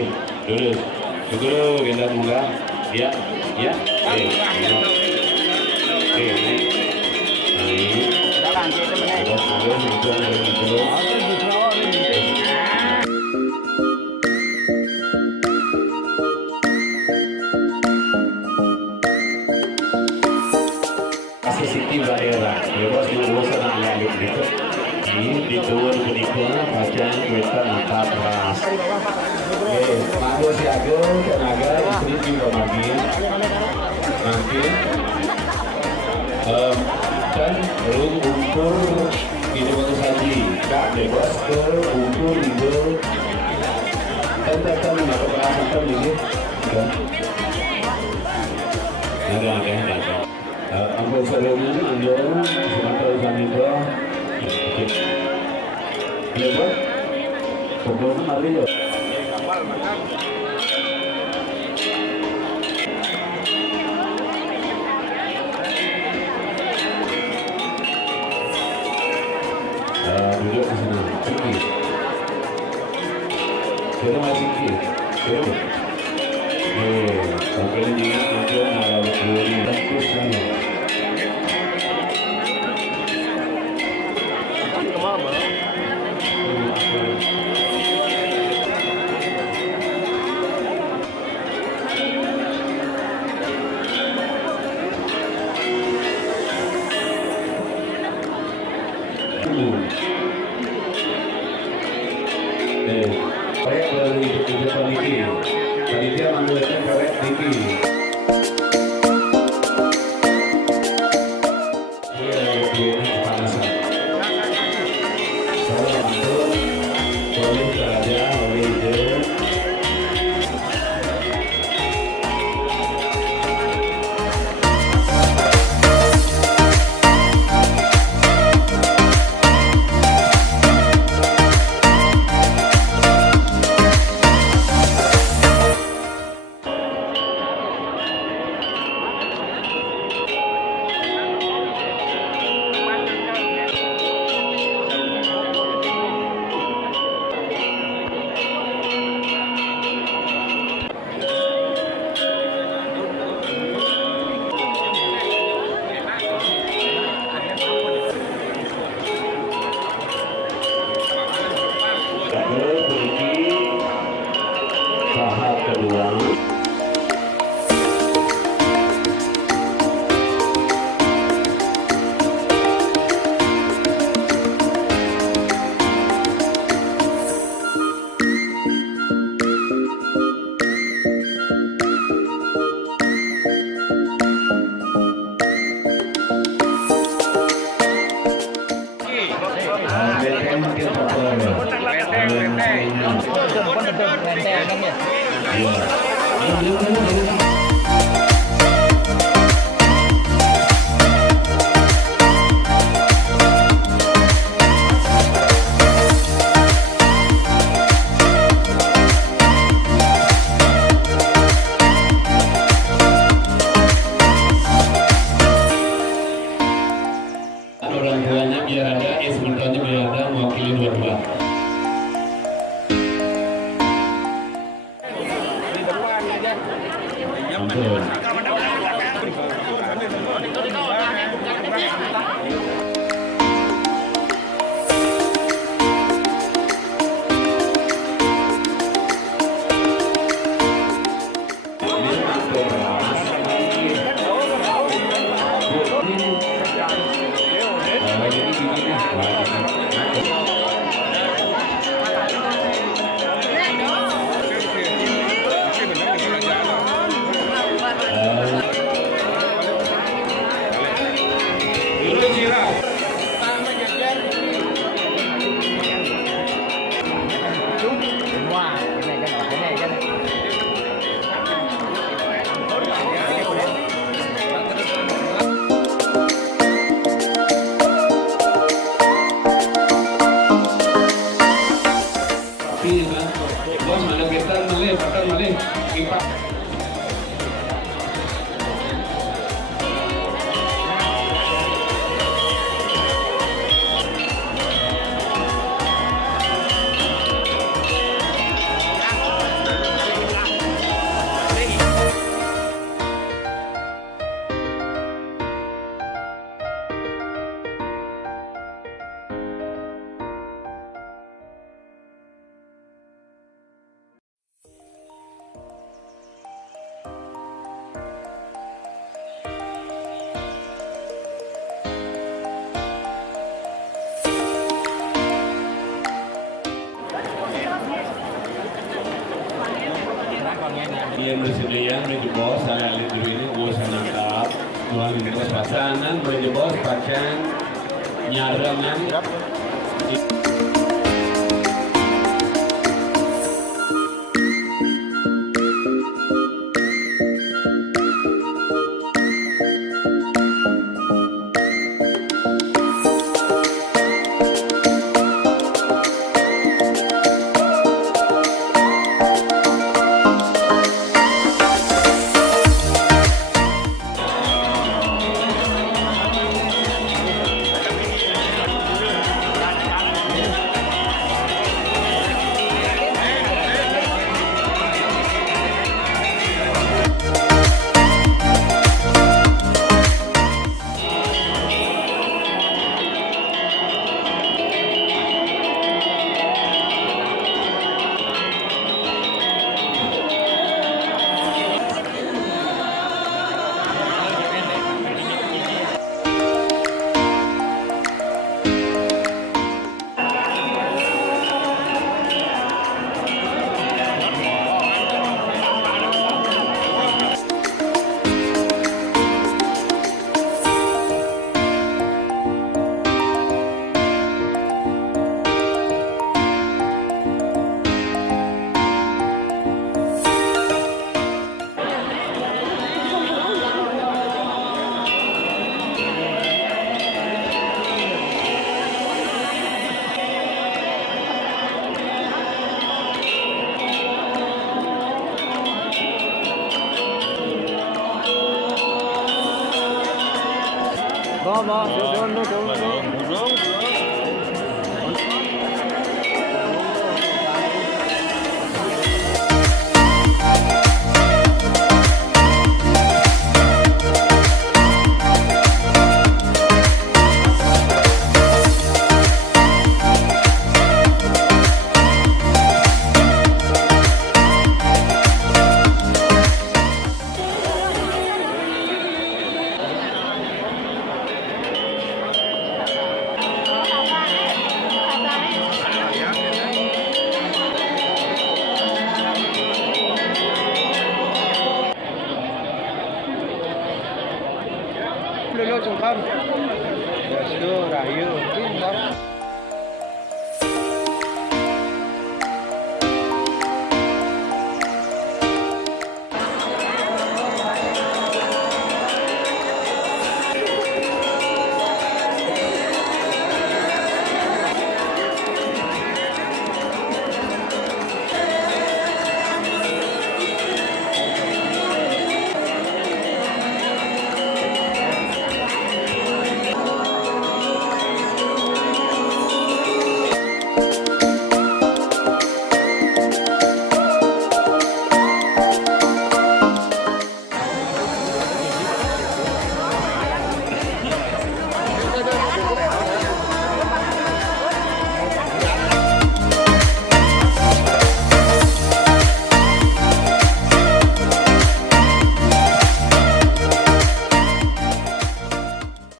lagi. Lurus. Dulu kita buka. Ya, ya. Oke, naik. Sensitif daerah, bebas berurusan dengan gitu. Di turun penikah, bacaan kita mantap keras. Madu siaga, tenaga, istri juga makin. Dan belum ukur ini baru saji. Kak bebas ke ukur itu. Tentang maka perasaan kan ini. Ada. Ampun sebelumnya Anda Sumatera Utara lebat pukul hari ya. Duduk di sana, tinggi. Kita masih tinggi. Sampai ini kita malah berdiri terus sana. Proyek dari panitia mengeluarkan proyek tinggi. Tahap kedua. Orang tuanya biar ada, sebentarnya biar ada mewakili dua-dua. Ampun. Bos mana kita malih, pakai malih, kipas. Yang bersedia menuju bos saya lihat di sini bos nangkap tuan di bos pasangan menuju bos pacan nyarangan. Lolo Sungkam. Ya, sudah, Rahayu.